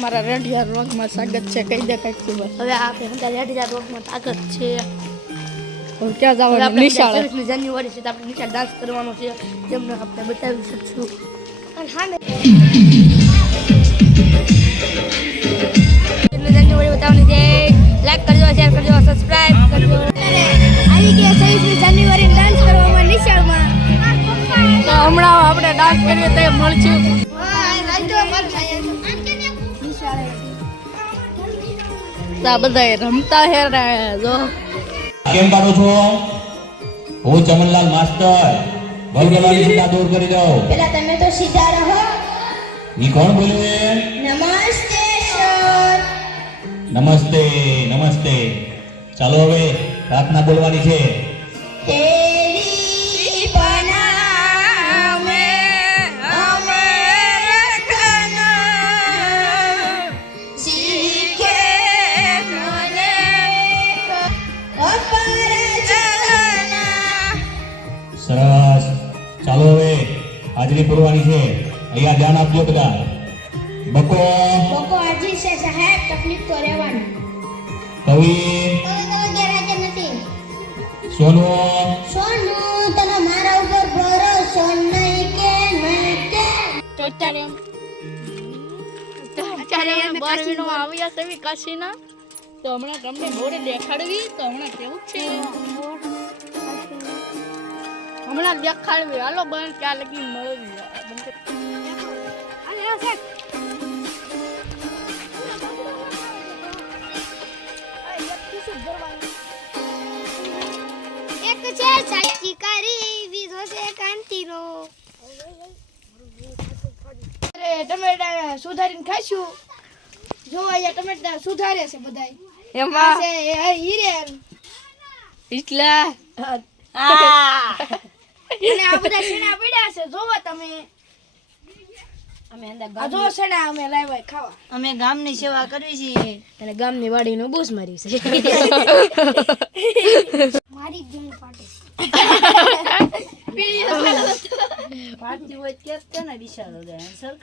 તમારા રેડિયા રોગમાં સ્વાગત છે. કહી દે કઈક તું બસ. હવે આપણે રેડિયા રોગમાં તાકાત છે. હવે ક્યાં જવાનું? નિશાળ. 26 જાન્યુઆરી છે તો આપણે નિશાળ ડાન્સ કરવાનો છે. તેમને આપણે બતાવી શકશું. અને હા ને જાન્યુઆરી બતાવવાની છે. લાઈક કરજો, શેર કરજો, સબસ્ક્રાઇબ કરજો. આવી ગયા 26 જાન્યુઆરી ડાન્સ કરવામાં નિશાળમાં. તો હમણાં આપણે ડાન્સ કરીએ તો મળશું. બધા રમતા હે જો કેમ કરો છો? હું ચમનલાલ માસ્ટર. ગલગલાની ચિંતા દૂર કરી દો. પેલા તમે તો સીધા રહો. ઈ કોણ બોલે? નમસ્તે સર. નમસ્તે નમસ્તે. ચાલો હવે પ્રાર્થના બોલવાની છે. તેરી પનાહ મેં હમે રખના. સીખે મને અપર જગના. સરસ. ચાલો હવે હાજરી પૂરવાની છે. અહીંયા ધ્યાન આપજો બધા. બકો, લોકો હજી છે સાહેબ, તકલીફ તો રહેવાની. કવિ, તો ગેરહાજર નથી. સોનુ, સોનું તને મારા ઉપર ભરોસો નહીં કે નહીં કે. તો અત્યારે બરવીનો આવ્યા છે કાશીના. તો હમણાં તમને મોડે દેખાડવી. તો હમણાં કેવું છે હમણાં દેખાડવી. હાલો બંધ ક્યાં લગી મળવી. એક છે સાચી કરી બીજો છે કાંતિનો. ટમેટા સુધારીને ખાઈશું. જો અહીંયા ટમેટા સુધારે છે બધાય. એમાં છે હિરેન એટલા અને આ બધા શેણા પડ્યા છે. જોવો તમે. આ જો શેણા અમે લાવ્યા ખાવા. અમે ગામની સેવા કરવી છીએ અને ગામની વાડીનો બૂસ મારી છે. મારી જણ પાટે. પાડતી હોય કે ને વિશાળ